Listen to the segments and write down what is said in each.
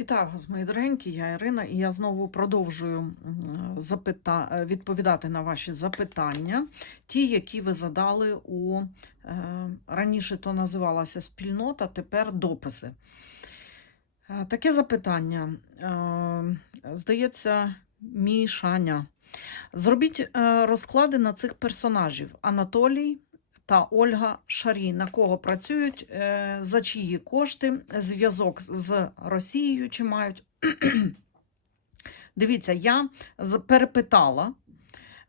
Вітаю вас, мої дорогенькі, я Ірина, і я знову продовжую запита... е, відповідати на ваші запитання, ті, які ви задали у е, раніше то називалася спільнота, тепер дописи. Е, Таке запитання. Здається, Мішаня. Зробіть розклади на цих персонажів: Анатолій та Ольга Шарій. На кого працюють, е, за чиї кошти, зв'язок з Росією чи мають. Дивіться, я перепитала.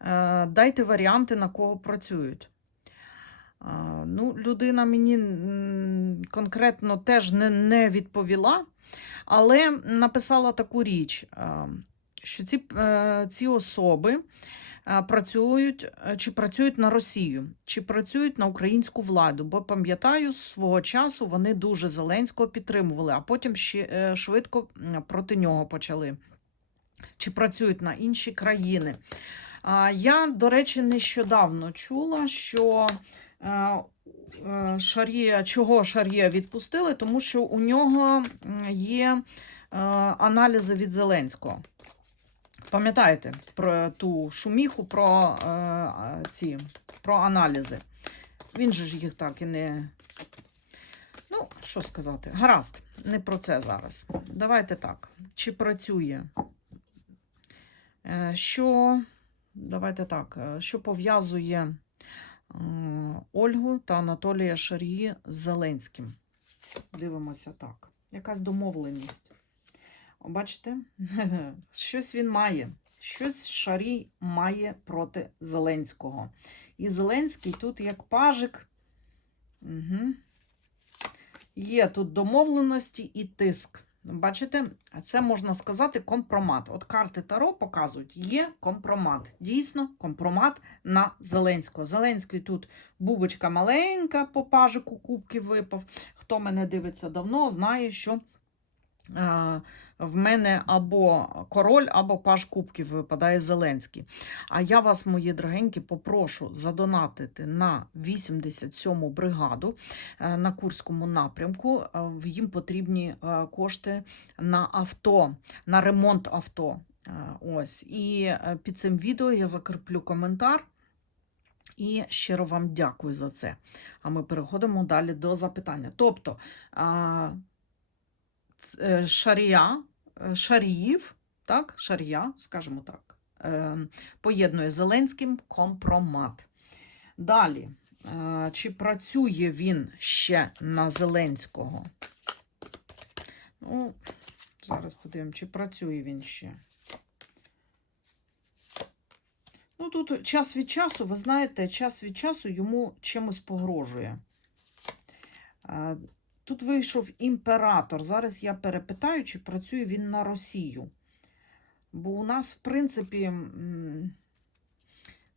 Е, Дайте варіанти, на кого працюють. Ну, людина мені конкретно теж не, не відповіла, але написала таку річ, е, що ці, ці особи працюють е, чи працюють на Росію, чи працюють на українську владу. Бо пам'ятаю, свого часу вони дуже Зеленського підтримували, а потім ще е, швидко проти нього почали. Чи працюють на інші країни. Я, до речі, нещодавно чула, що е, Шарія, чого Шарія відпустили, тому що у нього є аналізи від Зеленського. Пам'ятаєте про ту шуміху про е, ці про аналізи? Він же ж їх так і не. Ну, що сказати? Гаразд, не про це зараз. Давайте так. Чи працює? Е, Що, давайте так, е, що пов'язує е, Ольгу та Анатолія Шарії з Зеленським? Дивимося так. Якась домовленість. Бачите? Щось він має. Щось Шарій має проти Зеленського. І Зеленський тут як пажик. Угу. Є тут домовленості і тиск. Бачите, це можна сказати компромат. От карти Таро показують, є компромат. Дійсно, компромат на Зеленського. Зеленський тут бубочка маленька, по пажику кубків випав. Хто мене дивиться давно, знає, що в мене або король, або паж кубків випадає Зеленський. А я вас, мої дорогенькі, попрошу задонатити на 87-му бригаду е, на Курському напрямку. Е, Їм потрібні е, кошти на авто, на ремонт авто. Ось. І під цим відео я закріплю коментар. І щиро вам дякую за це. А ми переходимо далі до запитання. Тобто, шарія, е, шаріїв, так, шарія, скажімо так, е, поєднує Зеленським компромат. Далі, е, чи працює він ще на Зеленського? Ну, зараз подивимо, чи працює він ще. Ну, тут час від часу, ви знаєте, час від часу йому чимось погрожує. Е, Тут вийшов імператор. Зараз я перепитаю, чи працює він на Росію. Бо у нас, в принципі,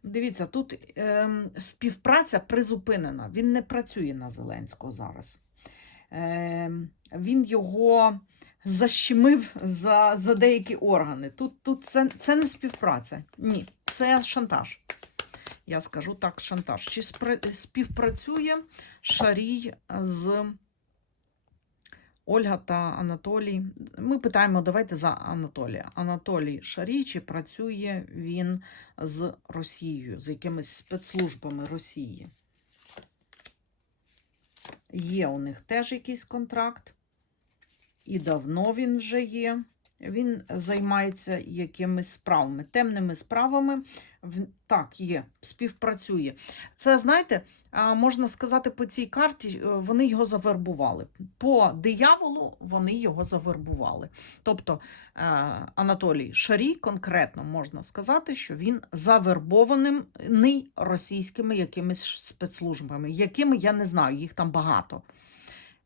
дивіться, тут ем, співпраця призупинена. Він не працює на Зеленського зараз. Ем, Він його защемив за, за деякі органи. Тут, тут це, це не співпраця. Ні, це шантаж. Я скажу так, шантаж. Чи співпрацює Шарій з Ольга та Анатолій? Ми питаємо, давайте за Анатолія. Анатолій Шарій, чи працює він з Росією, з якимись спецслужбами Росії? Є у них теж якийсь контракт, і давно він вже є. Він займається якимись справами, темними справами. Так, є, співпрацює. Це, знаєте, можна сказати, по цій карті е, вони його завербували. По дияволу вони його завербували. Тобто е, Анатолій Шарій конкретно можна сказати, що він завербований російськими якимись спецслужбами, якими я не знаю, їх там багато.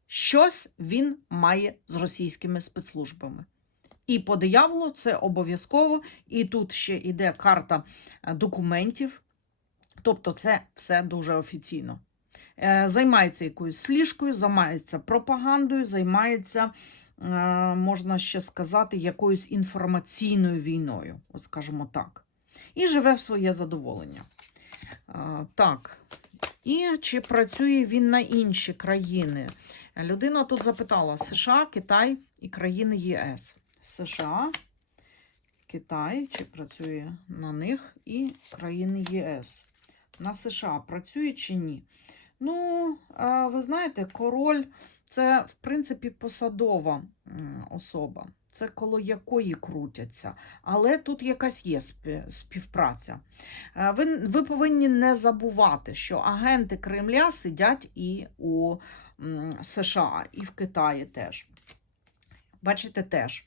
Щось він має з російськими спецслужбами. І по дияволу це обов'язково. І тут ще йде карта е, документів. Тобто, це все дуже офіційно. Е, Займається якоюсь сліжкою, займається пропагандою, займається, е, можна ще сказати, якоюсь інформаційною війною, скажімо так. І живе в своє задоволення. Так. І чи працює він на інші країни? Людина тут запитала: США, Китай, і країни ЄС. США, Китай, чи працює на них, і країни ЄС. На США працює чи ні? Ну, ви знаєте, король це, в принципі, посадова особа. Це коло якої крутяться. Але тут якась є співпраця. Ви, ви повинні не забувати, що агенти Кремля сидять і у США, і в Китаї теж. Бачите, теж.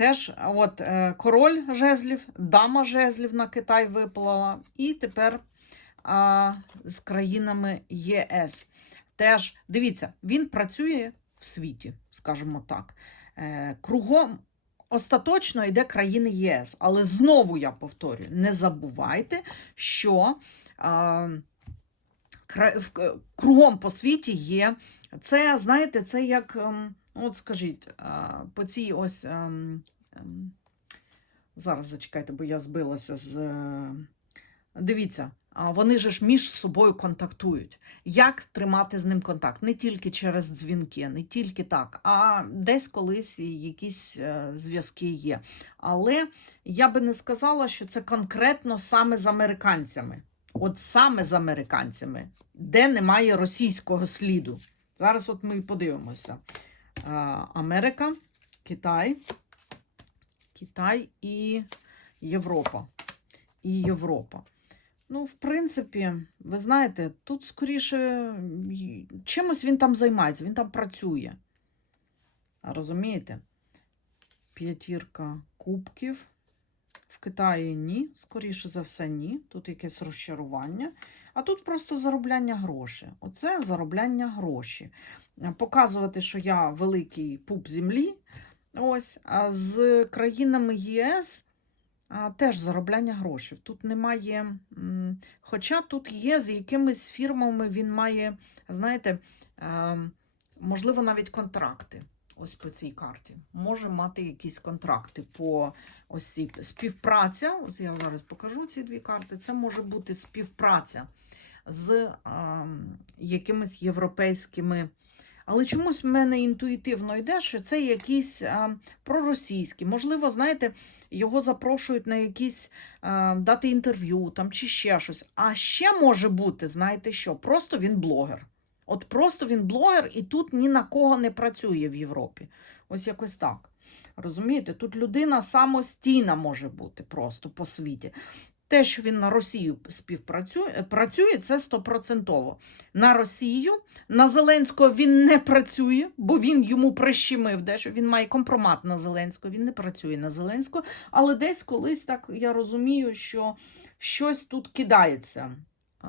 Теж от, е, король жезлів, дама жезлів на Китай виплала, і тепер а, з країнами ЄС. Теж, дивіться, він працює в світі, скажімо так. Е, кругом остаточно йде країни ЄС. Але знову я повторюю: не забувайте, що а, кругом по світі є. Це, знаєте, це як, ем, от скажіть, по цій ось. ем, ем, Зараз зачекайте, бо я збилася з. е, Дивіться, вони же ж між собою контактують. Як тримати з ним контакт? Не тільки через дзвінки, не тільки так, а десь колись якісь е, зв'язки є. Але я би не сказала, що це конкретно саме з американцями. От саме з американцями, де немає російського сліду. Зараз от ми подивимося. Америка, Китай, Китай і Європа. І Європа. Ну, в принципі, ви знаєте, тут скоріше чимось він там займається, він там працює. Розумієте? П'ятірка кубків. В Китаї ні, скоріше за все, ні. Тут якесь розчарування. А тут просто заробляння грошей. Оце заробляння гроші. Показувати, що я великий пуп землі. Ось, а з країнами ЄС теж заробляння грошей. Тут немає. Хоча тут є з якимись фірмами він має, знаєте, е, можливо, навіть контракти. Ось по цій карті. Може мати якісь контракти по ось співпраця. Ось я зараз покажу ці дві карти. Це може бути співпраця з е, якимись європейськими. Але чомусь в мене інтуїтивно йде, що це якісь е, проросійські. Можливо, знаєте, його запрошують на якісь е, дати інтерв'ю там чи ще щось. А ще може бути, знаєте що? Просто він блогер. От просто він блогер, і тут ні на кого не працює в Європі. Ось якось так. Розумієте, тут людина самостійна може бути просто по світі. Те, що він на Росію співпрацює, працює, це стопроцентово. На Росію, на Зеленського він не працює, бо він йому прищемив дещо. Він має компромат на Зеленського, він не працює на Зеленського. Але десь колись так я розумію, що щось тут кидається а,